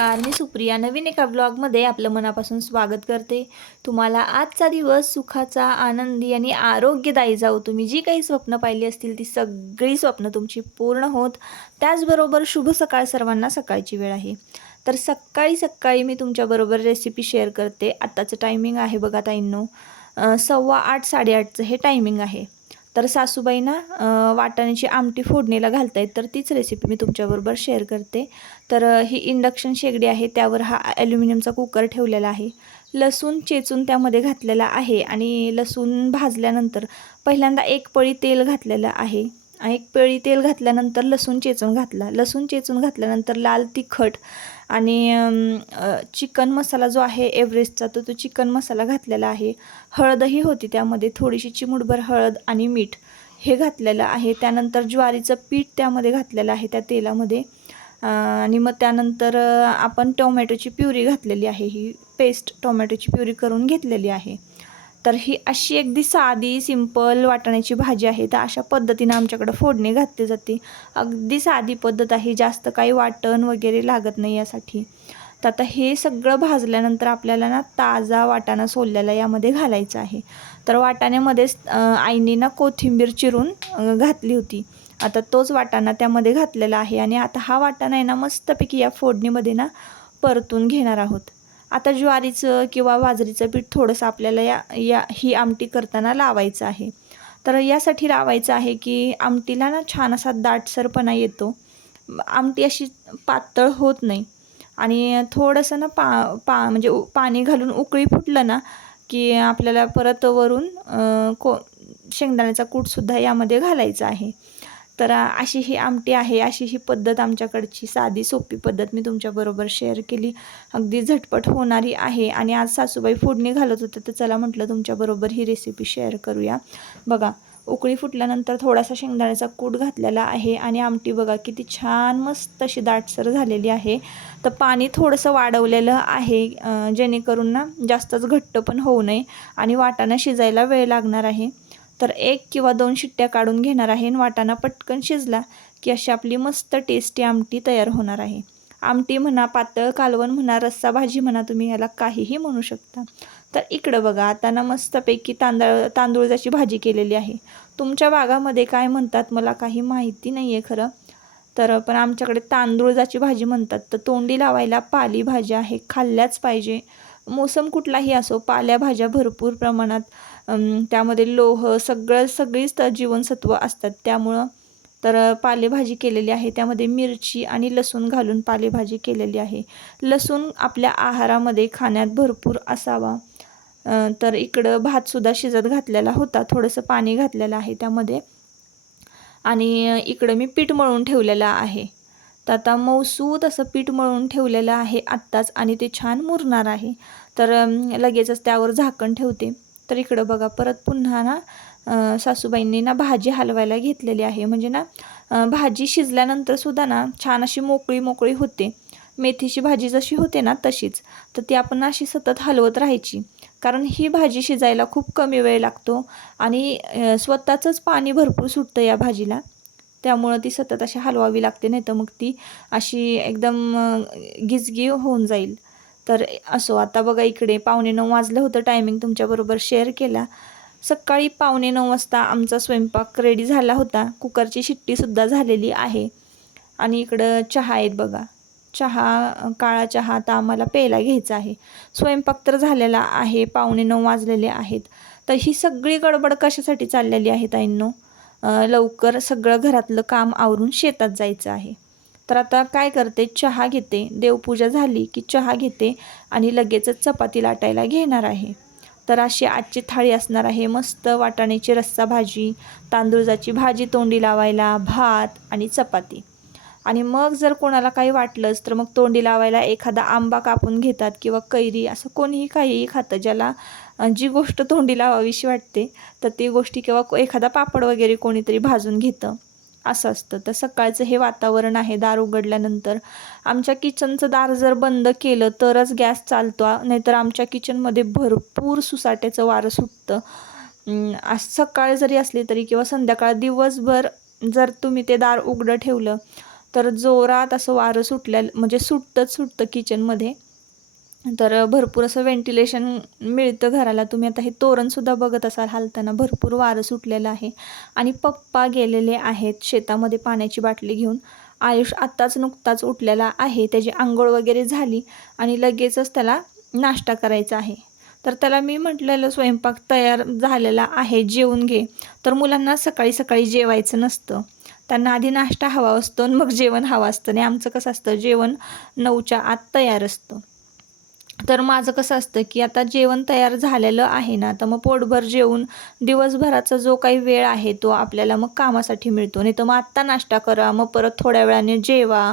नमस्कार मी सुप्रिया. नवीन एका ब्लॉगमध्ये आपलं मनापासून स्वागत करते. तुम्हाला आजचा दिवस सुखाचा आनंदी आणि आरोग्यदायी जाऊ तुम्ही जी काही स्वप्न पाहिली असतील ती सगळी स्वप्न तुमची पूर्ण होत. त्याचबरोबर शुभ सकाळ सर्वांना सकाळची वेळ आहे. तर सकाळी सकाळी मी तुमच्याबरोबर रेसिपी शेअर करते. आत्ताचं टायमिंग आहे बघा ताईंनो. सव्वा आठ साडेआठचं हे टायमिंग आहे. तर सासूबाईंना वाटाण्याची आमटी फोडणीला घालतायत. तर तीच रेसिपी मी तुमच्याबरोबर शेअर करते. तर ही इंडक्शन शेगडी आहे त्यावर हा ॲल्युमिनियमचा कुकर ठेवलेला आहे. लसूण चेचून त्यामध्ये घातलेला आहे आणि लसूण भाजल्यानंतर पहिल्यांदा एक पळी तेल घातलेलं आहे. आणि एक पळी तेल घातल्यानंतर लसूण चेचून घातला. लसूण चेचून घातल्यानंतर लाल तिखट आणि चिकन मसाला जो आहे एव्हरेस्टचा तो तो चिकन मसाला घातलेला आहे. हळदही होती त्यामध्ये थोडीशी चिमुटभर हळद आणि मीठ हे घातलेलं आहे. त्यानंतर ज्वारीचं पीठ त्यामध्ये घातलेलं आहे त्या तेलामध्ये. आणि मग त्यानंतर आपण टोमॅटोची प्युरी घातलेली आहे. ही पेस्ट टोमॅटोची प्युरी करून घेतलेली आहे. तर ही अशी अगदी साधी सिंपल वाटाण्याची भाजी आहे. तर अशा पद्धतीनं आमच्याकडं फोडणी घातली जाते. अगदी साधी पद्धत आहे. जास्त काही वाटण वगैरे लागत नाही यासाठी. तर आता हे सगळं भाजल्यानंतर आपल्याला ना ताजा वाटाणा सोललेला यामध्ये घालायचा आहे. तर वाटाण्यामध्येच आईने ना कोथिंबीर चिरून घातली होती. आता तोच वाटाणा त्यामध्ये घातलेला आहे. आणि आता हा वाटाणा आहे ना मस्तपैकी या फोडणीमध्ये ना परतून घेणार आहोत. आता ज्वारीचं किंवा बाजरीचं पीठ थोडंसं आपल्याला या या ही आमटी करताना लावायचं आहे. तर यासाठी लावायचं आहे की आमटीला ना छान असा दाटसरपणा येतो. आमटी अशी पातळ होत नाही. आणि थोडंसं ना पा पा म्हणजे उ- पाणी घालून उकळी फुटलं ना की आपल्याला परत वरून को शेंगदाण्याचा कूटसुद्धा यामध्ये घालायचा आहे. तर अशी ही आमटी आहे अशी ही पद्धत आमच्याकडची साधी सोपी पद्धत मी तुमच्याबरोबर शेअर केली. अगदी झटपट होणारी आहे आणि आज सासूबाई फोडणी घालत होते तर चला म्हटलं तुमच्याबरोबर ही रेसिपी शेअर करूया. बघा उकळी फुटल्यानंतर थोडासा शेंगदाण्याचा कूट घातलेला आहे आणि आमटी बघा किती छान मस्त अशी दाटसर झालेली आहे. तर पाणी थोडंसं वाढवलेलं आहे जेणेकरून ना जास्तच घट्ट पण होऊ नये आणि वाटाणा शिजायला वेळ लागणार आहे. तर एक किंवा दोन शिट्ट्या काढून घेणार आहे आणि वाटाणा पटकन शिजला की अशी आपली मस्त टेस्टी आमटी तयार होणार आहे. आमटी म्हणा पातळ कालवण म्हणा रस्सा भाजी म्हणा तुम्ही ह्याला काहीही म्हणू शकता. तर इकडं बघा आता ना मस्तपैकी तांदळ तांदूळाची भाजी केलेली आहे. तुमच्या भागामध्ये काय म्हणतात मला काही माहिती नाही आहे खरं. तर पण आमच्याकडे तांदूळजाची भाजी म्हणतात. तर तोंडी लावायला पालेभाज्या आहे खाल्ल्याच पाहिजे. मोसम कुठलाही असो पालेभाज्या भरपूर प्रमाणात त्यामध्ये लोह सगळं सगळीच जीवनसत्व असतात. त्यामुळं तर पालेभाजी केलेली आहे. त्यामध्ये मिरची आणि लसूण घालून पालेभाजी केलेली आहे. लसूण आपल्या आहारामध्ये खाण्यात भरपूर असावा. तर इकडं भातसुद्धा शिजत घातलेला होता. थोडंसं पाणी घातलेलं आहे त्यामध्ये. आणि इकडं मी पीठ मळून ठेवलेलं आहे. तर आता मौसूद असं पीठ मळून ठेवलेलं आहे आत्ताच आणि ते छान मुरणार आहे. तर लगेचच त्यावर झाकण ठेवते. तर इकडं बघा परत पुन्हा ना सासूबाईंनी ना भाजी हलवायला घेतलेली आहे. म्हणजे ना भाजी शिजल्यानंतर सुद्धा ना छान अशी मोकळी मोकळी होते. मेथीची भाजी जशी होते ना तशीच. तर ती आपण अशी सतत हलवत राहायची. कारण ही भाजी शिजायला खूप कमी वेळ लागतो आणि स्वतःचंच पाणी भरपूर सुटतं या भाजीला. त्यामुळं ती सतत अशी हलवावी लागते नाही तर मग ती अशी एकदम गिजगी होऊन जाईल. तर असो आता बघा इकडे पावणे नऊ वाजलं होतं टायमिंग तुमच्याबरोबर शेअर केला. सकाळी पावणे नऊ वाजता आमचा स्वयंपाक रेडी झाला होता. कुकरची शिट्टीसुद्धा झालेली आहे. आणि इकडं चहा आहेत बघा. चहा काळा चहा आता आम्हाला प्यायला घ्यायचा आहे. स्वयंपाक तर झालेला आहे पावणे नऊ वाजलेले आहेत. तर ही सगळी गडबड कशासाठी चाललेली आहे ताईंनो? लवकर सगळं घरातलं काम आवरून शेतात जायचं आहे. तर आता काय करते? चहा घेते. देवपूजा झाली की चहा घेते आणि लगेचच चपाती लाटायला घेणार आहे. तर अशी आजची थाळी असणार आहे. मस्त वाटाण्याची रस्सा भाजी तांदूळाची भाजी तोंडी लावायला भात आणि चपाती. आणि मग जर कोणाला काही वाटलंच तर मग तोंडी लावायला एखादा आंबा कापून घेतात किंवा कैरी असं कोणीही काहीही खातं ज्याला जी गोष्ट तोंडी लावावीशी वाटते तर ती गोष्टी किंवा एखादा पापड वगैरे कोणीतरी भाजून घेतं. असं असतं. तर सकाळचं हे वातावरण आहे दार उघडल्यानंतर. आमच्या किचनचं दार जर बंद केलं तरच गॅस चालतो नाहीतर आमच्या किचनमध्ये भरपूर सुसाट्याचं वारं सुटतं. आज सकाळ जरी असली तरी किंवा संध्याकाळ दिवसभर जर तुम्ही ते दार उघडं ठेवलं तर जोरात असं वारं सुटल्या म्हणजे सुटतंच सुटतं किचनमध्ये. तर भरपूर असं व्हेंटिलेशन मिळतं घराला. तुम्ही आता हे तोरणसुद्धा बघत असाल हालताना भरपूर वारं सुटलेलं आहे. आणि पप्पा गेलेले आहेत शेतामध्ये पाण्याची बाटली घेऊन. आयुष आत्ताच नुकताच उठलेला आहे. त्याची आंघोळ वगैरे झाली आणि लगेचच त्याला नाश्ता करायचा आहे. तर त्याला मी म्हटलेलं स्वयंपाक तयार झालेला आहे जेवून घे. तर मुलांना सकाळी सकाळी जेवायचं नसतं. त्यांना आधी नाश्ता हवा असतो आणि मग जेवण हवं असतं. आणि आमचं कसं असतं जेवण नऊच्या आत तयार असतं. तर माझं कसं असतं की आता जेवण तयार झालेलं आहे ना तर मग पोटभर जेवून दिवसभराचा जो काही वेळ आहे तो आपल्याला मग कामासाठी मिळतो. नाही तर मग आत्ता नाश्ता करा मग परत थोड्या वेळाने जेवा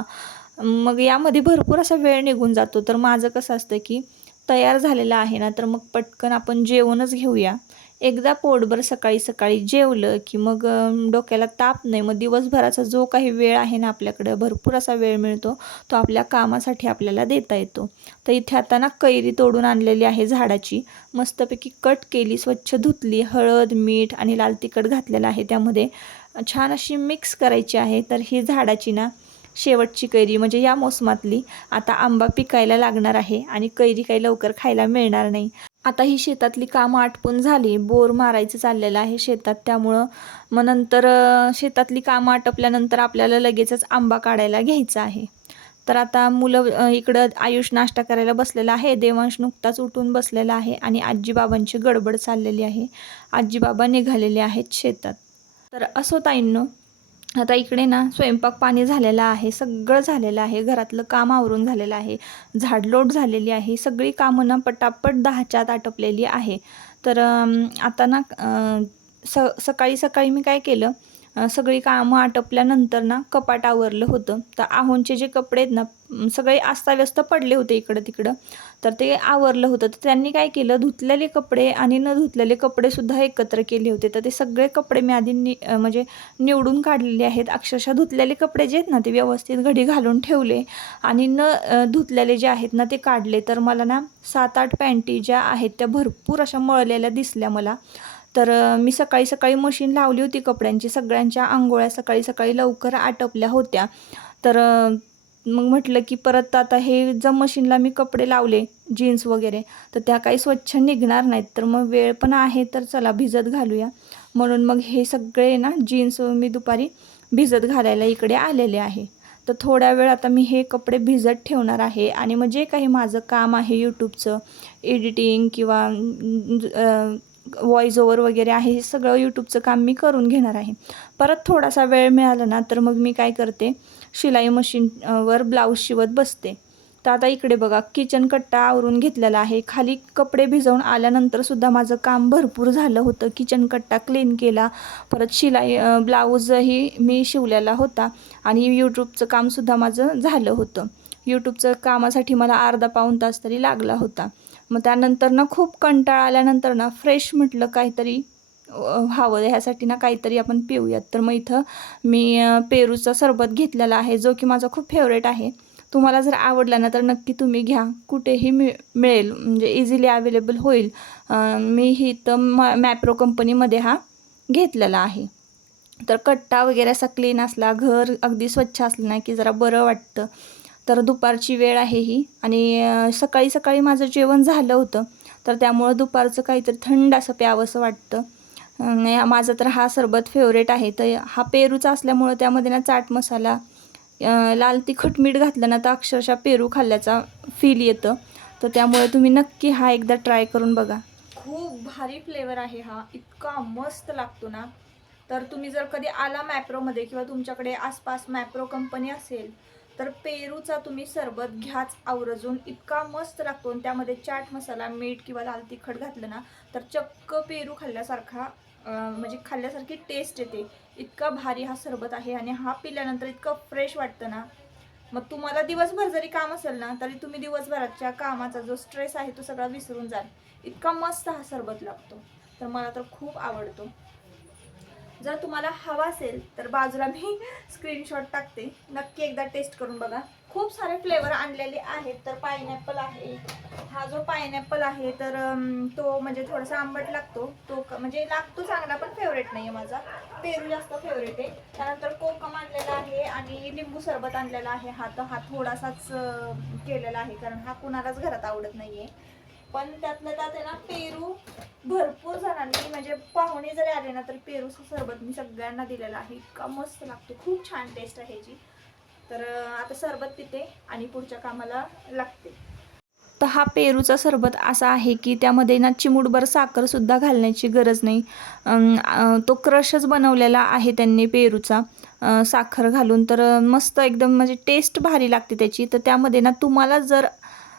मग यामध्ये भरपूर असा वेळ निघून जातो. तर माझं कसं असतं की तयार झालेला आहे ना तर मग पटकन आपण जेवणच घेऊया. एकदा पोटभर सकाळी सकाळी जेवलं की मग डोक्याला ताप नाही. मग दिवसभराचा जो काही वेळ आहे ना आपल्याकडं भरपूर असा वेळ मिळतो तो आपल्या कामासाठी आपल्याला देता येतो. तर इथे आता ना कैरी तोडून आणलेली आहे झाडाची. मस्तपैकी कट केली स्वच्छ धुतली. हळद मीठ आणि लाल तिखट घातलेलं आहे त्यामध्ये. छान अशी मिक्स करायची आहे. तर ही झाडाची ना शेवटची कैरी म्हणजे या मोसमातली आता आंबा पिकायला लागणार आहे आणि कैरी काही लवकर खायला मिळणार नाही. आता ही शेतातली कामं आटपून झाली बोर मारायचं चाललेलं आहे शेतात. त्यामुळं मग नंतर शेतातली कामं आटपल्यानंतर आपल्याला लगेचच आंबा काढायला घ्यायचा आहे. तर आता मुलं इकडं आयुष नाश्ता करायला बसलेला आहे देवांश नुकताच उठून बसलेला आहे आणि आजीबाबांची गडबड चाललेली आहे. आजीबाबा निघालेले आहेत शेतात. तर असो ताईंनो आता इकडे ना स्वयंपाक पाणी झालेला आहे सगळं झालेलं आहे घरातलं काम आवरून झालेलं आहे झाडलोट झालेली आहे सगळी कामं ना पटापट दहाच्यात आटपलेली आहे. तर आता ना स सकाळी सकाळी मी काय केलं सगळी कामं आटपल्यानंतर ना कपाट आवरलं होतं. तर आहोंचे जे कपडे आहेत ना सगळे अस्ताव्यस्त पडले होते इकडं तिकडं. तर ते आवरलं होतं. तर त्यांनी काय केलं धुतलेले कपडे आणि न धुतलेले कपडेसुद्धा एकत्र केले होते. तर ते सगळे कपडे मी आधी नि म्हणजे निवडून काढलेले आहेत. अक्षरशः धुतलेले कपडे जे आहेत ना ते व्यवस्थित घडी घालून ठेवले आणि न धुतलेले जे आहेत ना ते काढले. तर मला ना सात आठ पॅन्टी ज्या आहेत त्या भरपूर अशा मळलेल्या दिसल्या मला. तर मी सकाळी सकाळी मशीन लावली होती कपड्यांची. सगळ्यांच्या आंघोळ्या सकाळी सकाळी लवकर आटपल्या होत्या. तर मग म्हटलं की परत आता हे जर मशीनला मी कपडे लावले जीन्स वगैरे तर त्या काही स्वच्छ निघणार नाहीत. तर मग वेळ पण आहे तर चला भिजत घालूया. म्हणून मग हे सगळे ना जीन्स मी दुपारी भिजत घालायला इकडे आलेले आहे. तर थोड्या वेळ आता मी हे कपडे भिजत ठेवणार आहे. आणि मग जे काही माझं काम आहे यूट्यूबचं एडिटिंग किंवा व्हॉइस ओवर वगैरे आहे हे सगळं यूट्यूबचं काम मी करून घेणार आहे. परत थोडासा वेळ मिळाला ना तर मग मी काय करते शिलाई मशीनवर ब्लाऊज शिवत बसते. तर आता इकडे बघा किचन कट्टा आवरून घेतलेला आहे. खाली कपडे भिजवून आल्यानंतरसुद्धा माझं काम भरपूर झालं होतं. किचन कट्टा क्लीन केला. परत शिलाई ब्लाऊजही मी शिवलेला होता. आणि यूट्यूबचं कामसुद्धा माझं झालं होतं. यूट्यूबचं कामासाठी मला अर्धा पाऊण तास तरी लागला होता. मग त्यानंतर ना खूप कंटाळा आल्यानंतर ना फ्रेश म्हटलं काहीतरी हवं व्हावं ह्यासाठी ना काहीतरी आपण पिऊयात. तर मग इथं मी पेरूचा सरबत घेतलेला आहे जो की माझा खूप फेवरेट आहे. तुम्हाला जर आवडला ना तर नक्की तुम्ही घ्या. कुठेही मिळ मिळेल म्हणजे इझिली अवेलेबल होईल. मी ही तर म मॅप्रो कंपनीमध्ये हा घेतलेला आहे. तर कट्टा वगैरे असा क्लीन असला घर अगदी स्वच्छ असलं ना की जरा बरं वाटतं. तर दुपारची वेळ आहे ही. आणि सकाळी सकाळी माझं जेवण झालं होतं. तर त्यामुळं दुपारचं काहीतरी थंड असं प्यावंसं वाटतं. माझा तर हा सरबत फेवरेट आहे. तर हा पेरूचा असल्यामुळं त्यामध्ये ना चाट मसाला लाल तिखट मीठ घातलं ना तर अक्षरशः पेरू खाल्ल्याचा फील येतं. तर त्यामुळे तुम्ही नक्की हा एकदा ट्राय करून बघा. खूप भारी फ्लेवर आहे हा. इतका मस्त लागतो ना. तर तुम्ही जर कधी आला मॅप्रोमध्ये किंवा तुमच्याकडे आसपास मॅप्रो कंपनी असेल तर पेरूचा तुम्ही सरबत घ्याच आवर्जून इतका मस्त लागतो आणि त्यामध्ये चाट मसाला मीठ किंवा लाल तिखट घातलं ना तर चक्क पेरू खाल्ल्यासारखा म्हणजे खाल्ल्यासारखी टेस्ट येते. इतका भारी हा सरबत आहे आणि हा पिल्यानंतर इतकं फ्रेश वाटतं ना. मग तुम्हाला दिवसभर जरी काम असेल ना तरी तुम्ही दिवसभराच्या कामाचा जो स्ट्रेस आहे तो सगळा विसरून जाल. इतका मस्त हा सरबत लागतो. तर मला तर खूप आवडतो. जर तुम्हाला हवा असेल तर बाजूला मी स्क्रीनशॉट टाकते. नक्की एकदा टेस्ट करून बघा. खूप सारे फ्लेवर आणलेले आहेत. तर पायनॅपल आहे. हा जो पायनॅपल आहे तर तो म्हणजे थोडासा आंबट लागतो. तो क- म्हणजे लागतो चांगला पण फेवरेट नाही आहे माझा. पेरू जास्त फेवरेट आहे. त्यानंतर कोकम आणलेला आहे आणि लिंबू सरबत आणलेला आहे. हा तर हा थोडासाच केलेला आहे. कारण हा कुणालाच घरात आवडत नाही आहे पण त्यातलं त्यात आहे ना पेरू भरपूर जणांनी म्हणजे पाहुणे जरी आले ना तर पेरूचं सरबत मी सगळ्यांना दिलेलं आहे. इतका मस्त लागतो. खूप छान टेस्ट आहे ह्याची. तर आता सरबत पिते आणि पुढच्या कामाला लागते. तर हा पेरूचा सरबत असा आहे की त्यामध्ये ना चिमूटभर साखरसुद्धा घालण्याची गरज नाही. तो क्रशच बनवलेला आहे त्यांनी पेरूचा. साखर घालून. तर मस्त एकदम म्हणजे टेस्ट भारी लागते त्याची. तर त्यामध्ये ना तुम्हाला जर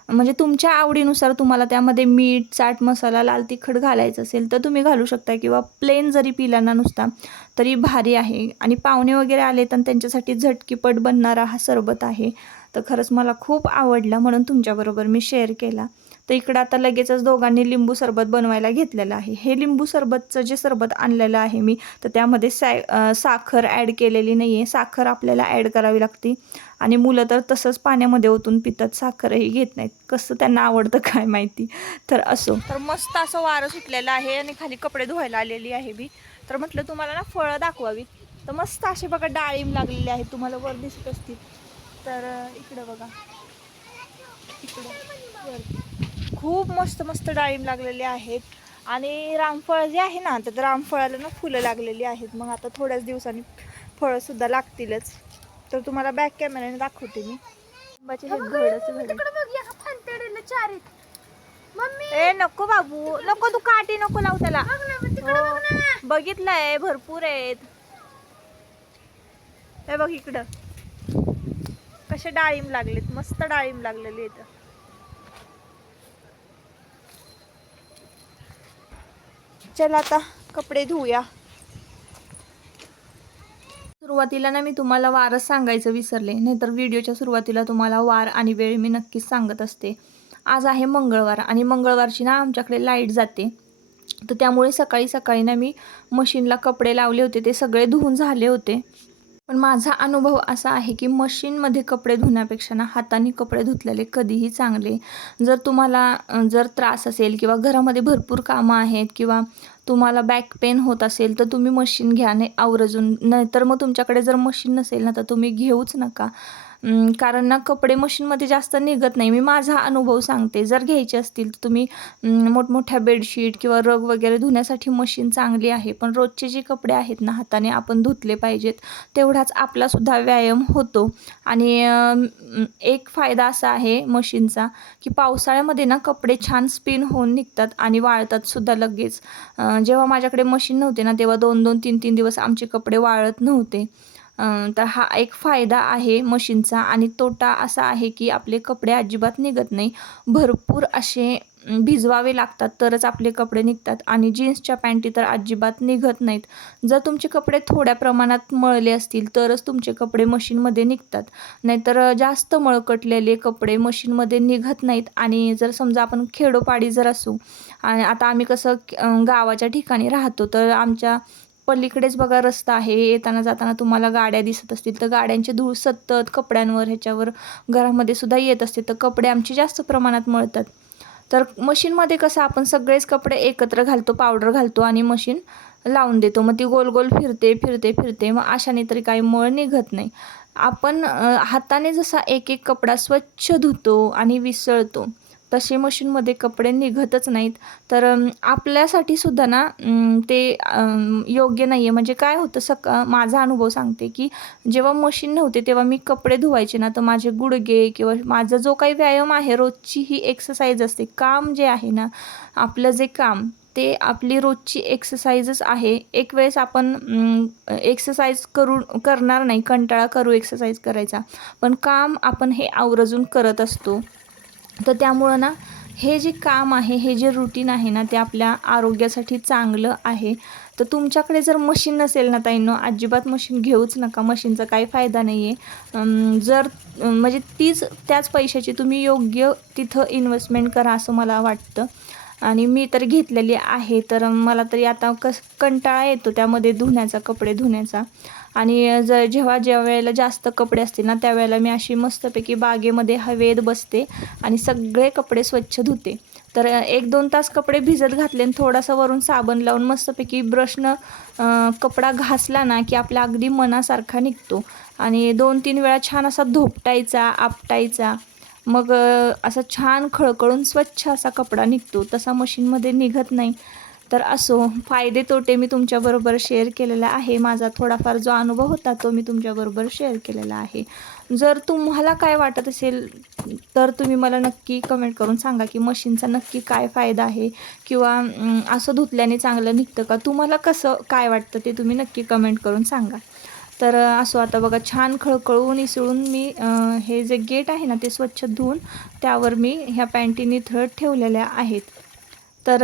म्हणजे तुमच्या आवडीनुसार तुम्हाला त्यामध्ये मीठ चाट मसाला लाल तिखट घालायचं असेल तर तुम्ही घालू शकता किंवा प्लेन जरी पिला ना नुसता तरी भारी आहे. आणि पाहुणे वगैरे आले तर त्यांच्यासाठी झटकीपट बनणारा हा सरबत आहे. तर खरंच मला खूप आवडला म्हणून तुमच्याबरोबर मी शेअर केला. तर इकडं आता लगेचच दोघांनी लिंबू सरबत बनवायला घेतलेलं आहे. हे लिंबू सरबतचं जे सरबत आणलेलं आहे मी तर त्यामध्ये सॅ साखर ॲड केलेली नाही आहे साखर आपल्याला ॲड करावी लागते. आणि मुलं तर तसंच पाण्यामध्ये ओतून पितात साखरही घेत नाहीत. कसं त्यांना आवडतं काय माहिती? तर असो. तर मस्त असं वारं सुटलेलं आहे आणि खाली कपडे धुवायला आलेली आहे मी. तर म्हटलं तुम्हाला ना फळं दाखवावी तर मस्त असे बघा डाळिंब लागलेले आहेत. तुम्हाला वर दिसत असतील. तर इकडं बघा. इकडं. खूप मस्त मस्त डाळिंब लागलेले आहेत. आणि रामफळ जे आहे ना तर रामफळाला ना फुलं लागलेली आहेत. मग आता थोड्याच दिवसांनी फळंसुद्धा लागतीलच. तर तुम्हाला बॅक कॅमेऱ्याने दाखवते मी. हे घडच ए नको बाबू. नको तू काठी नको लावू त्याला. हो, बघितलंय भरपूर आहेत. हे बघ इकडं. असे डाळिंब लागलेत मस्त डाळिंब लागलेले इथं चल आता कपडे धुऊया. सुरुवातीला ना मी तुम्हाला वारच सांगायचं विसरले नाहीतर व्हिडिओच्या सुरुवातीला तुम्हाला वार आणि वेळ मी नक्कीच सांगत असते. आज आहे मंगळवार आणि मंगळवारची ना आमच्याकडे लाइट जाते. तर त्यामुळे सकाळी सकाळी ना मी मशीनला कपडे लावले होते ते सगळे धुवून झाले होते. पण माझा अनुभव असा आहे की मशीनमध्ये कपडे धुण्यापेक्षा ना हाताने कपडे धुतलेले कधीही चांगले. जर तुम्हाला जर त्रास असेल किंवा घरामध्ये भरपूर कामं आहेत किंवा तुम्हाला बॅक पेन होत असेल तर तुम्ही मशीन घ्या नाही आवर्जून. नाहीतर मग तुमच्याकडे जर मशीन नसेल ना तर तुम्ही घेऊच नका. कारण ना कपडे मशीनमध्ये जास्त निघत नाही. मी माझा अनुभव सांगते. जर घ्यायचे असतील तर तुम्ही मोठमोठ्या बेडशीट किंवा रग वगैरे धुण्यासाठी मशीन चांगली आहे. पण रोजचे जे कपडे आहेत ना हाताने आपण धुतले पाहिजेत तेवढाच आपलासुद्धा व्यायाम होतो. आणि एक फायदा असा आहे मशीनचा की पावसाळ्यामध्ये ना कपडे छान स्पिन होऊन निघतात आणि वाळतात सुद्धा लगेच. जेव्हा माझ्याकडे मशीन नव्हते ना तेव्हा दोन दोन तीन तीन दिवस आमचे कपडे वाळत नव्हते. तर हा एक फायदा आहे मशीनचा आणि तोटा असा आहे की आपले कपडे अजिबात निघत नाही. भरपूर असे भिजवावे लागतात तरच आपले कपडे निघतात आणि जीन्सच्या पॅन्टी तर अजिबात निघत नाहीत. जर तुमचे कपडे थोड्या प्रमाणात मळले असतील तरच तुमचे कपडे मशीनमध्ये निघतात. नाहीतर जास्त मळकटलेले कपडे मशीनमध्ये निघत नाहीत आणि जर समजा आपण खेडोपाडी जर असू आणि आता आम्ही कसं गावाच्या ठिकाणी राहतो तर आमच्या पलीकडेच बघा रस्ता आहे. येताना जाताना तुम्हाला गाड्या दिसत असतील. तर गाड्यांचे धूळ सतत कपड्यांवर ह्याच्यावर घरामध्ये सुद्धा येत असते तर कपडे आमचे जास्त प्रमाणात मळतात. तर मशीनमध्ये कसं आपण सगळेच कपडे एकत्र घालतो पावडर घालतो आणि मशीन लावून देतो. मग ती गोल गोल फिरते फिरते फिरते. मग अशाने तरी काही मळ निघत नाही. आपण हाताने जसा एक एक कपडा स्वच्छ धुतो आणि विसळतो तसे मशीनमध्ये कपडे निघतच नाहीत. तर आपल्यासाठी सुद्धा ना ते योग्य नाही आहे म्हणजे काय होतं सक माझा अनुभव सांगते की जेव्हा मशीन नव्हते तेव्हा मी कपडे धुवायचे ना तर माझे गुडघे किंवा माझा जो काही व्यायाम आहे रोजची ही एक्सरसाइज असते. काम जे आहे ना आपलं जे काम ते आपली रोजची एक्सरसाइजच आहे. एक वेळेस आपण एक्सरसाइज करू करणार नाही कंटाळा करू एक्सरसाइज करायचा. पण काम आपण हे आवर्जून करत असतो. तर त्यामुळं ना हे जे काम आहे हे जे रुटीन आहे ना ते आपल्या आरोग्यासाठी चांगलं आहे. तर तुमच्याकडे जर मशीन नसेल ना ताईंनो अजिबात मशीन घेऊच नका. मशीनचा काही फायदा नाही आहे जर म्हणजे तीच त्याच पैशाची तुम्ही योग्य तिथं इन्व्हेस्टमेंट करा असं मला वाटतं. आणि मी तर घेतलेली आहे. तर मला तरी आता कस कंटाळा येतो त्यामध्ये धुण्याचा कपडे धुण्याचा. आणि जर जेव्हा ज्या वेळेला जास्त कपडे असतील ना त्यावेळेला मी अशी मस्तपैकी बागेमध्ये हवेत बसते आणि सगळे कपडे स्वच्छ धुते. तर एक दोन तास कपडे भिजत घातले आणि थोडासा वरून साबण लावून मस्तपैकी ब्रशनं कपडा घासला ना की आपला अगदी मनासारखा निघतो. आणि दोन तीन वेळा छान असा धोपटायचा आपटायचा. मग असा छान खळखळून स्वच्छ असा कपडा निघतो. तसा मशीनमध्ये निघत नाही. तर असो फायदे तोटे मी तुमच्याबरोबर शेअर केलेला आहे. माझा थोडाफार जो अनुभव होता तो मी तुमच्याबरोबर शेअर केलेला आहे. जर तुम्हाला काय वाटत असेल तर तुम्ही मला नक्की कमेंट करून सांगा की मशीनचा नक्की काय फायदा आहे? किंवा असं धुतल्याने चांगलं निघतं का? तुम्हाला कसं काय वाटतं ते तुम्ही नक्की कमेंट करून सांगा. तर असो आता बघा छान खळखळून इसळून मी हे जे गेट आहे ना ते स्वच्छ धुवून त्यावर मी ह्या पॅन्टी निथळत ठेवलेल्या आहेत. तर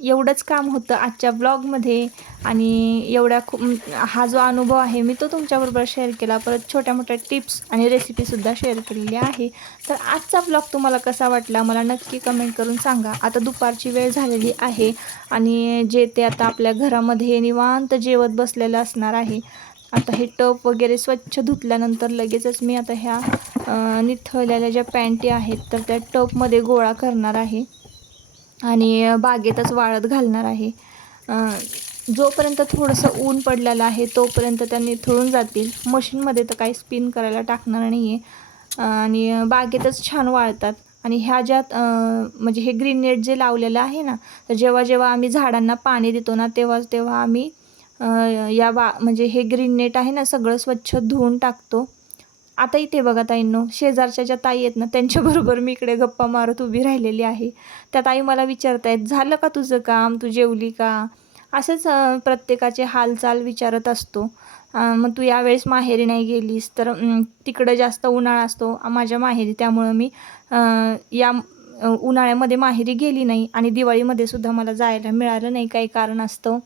एवढंच काम होतं आजच्या ब्लॉगमध्ये आणि एवढ्या खूप हा जो अनुभव आहे मी तो तुमच्याबरोबर शेअर केला. परत छोट्या मोठ्या टिप्स आणि रेसिपीसुद्धा शेअर केलेली आहे. तर आजचा ब्लॉग तुम्हाला कसा वाटला मला नक्की कमेंट करून सांगा. आता दुपारची वेळ झालेली आहे आणि जे ते आता आपल्या घरामध्ये निवांत जेवत बसलेलं असणार आहे. आता हे टप वगैरे स्वच्छ धुतल्यानंतर लगेचच मी आता ह्या निथळलेल्या ज्या पॅन्टी आहेत तर त्या टपमध्ये गोळा करणार आहे. आणि बागेतच वाळत घालणार आहे. जोपर्यंत थोडंसं ऊन पडलेलं आहे तोपर्यंत त्या निथळून जातील. मशीनमध्ये तर काही स्पिन करायला टाकणार नाही आहे आणि बागेतच छान वाळतात. आणि ह्या ज्या म्हणजे हे ग्रीन नेट जे लावलेलं आहे ना तर जेव्हा जेव्हा आम्ही झाडांना पाणी देतो ना तेव्हा तेव्हा आम्ही या बा म्हणजे हे ग्रीन नेट आहे ना सगळं स्वच्छ धुवून टाकतो. आता इथे बघा ताईंनो शेजारच्या ज्या ताई आहेत ना त्यांच्याबरोबर मी इकडे गप्पा मारत उभी राहिलेली आहे. त्या ताई मला विचारतायत झालं का तुझं काम? तू जेवली का? असंच प्रत्येकाचे हालचाल विचारत असतो. मग तू यावेळेस माहेरी नाही गेलीस तर तिकडं जास्त उन्हाळा असतो माझ्या माहेरी. त्यामुळं मी या उन्हाळ्यामध्ये माहेरी गेली नाही आणि दिवाळीमध्ये सुद्धा मला जायला मिळालं नाही काही कारण असतं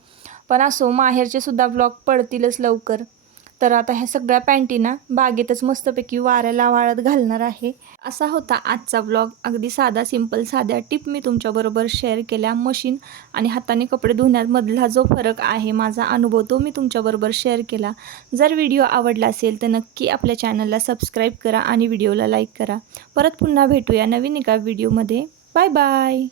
पण असो माहेरचे सुद्धा ब्लॉग पडतीलच लवकर. तर आता ह्या सगळ्या पॅन्टीना बागेतच मस्तपैकी वाऱ्याला वाळत घालणार आहे. असा होता आजचा ब्लॉग अगदी साधा सिंपल साध्या टिप मी तुमच्याबरोबर शेअर केल्या. मशीन आणि हाताने कपडे धुण्यामधला जो फरक आहे माझा अनुभव तो मी तुमच्याबरोबर शेअर केला. जर व्हिडिओ आवडला असेल तर नक्की आपल्या चॅनलला सबस्क्राईब करा आणि व्हिडिओला लाईक करा. परत पुन्हा भेटूया नवीन एका व्हिडिओमध्ये बाय बाय